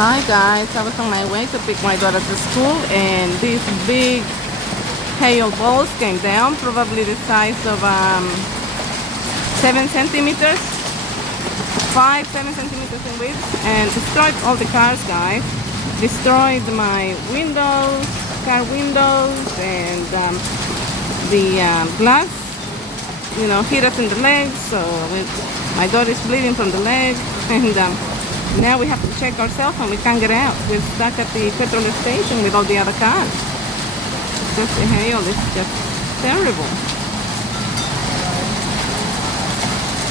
Hi guys, I was on my way to pick my daughter to school and these big hail balls came down, probably the size of 7 centimeters, 7 centimeters in width, and destroyed all the cars, guys. Destroyed my windows, car windows, and the glass, hit us in the legs, so my daughter is bleeding from the leg, and now we have to check ourselves and we can't get out. We're stuck at the petrol station with all the other cars. Just the hail is just terrible.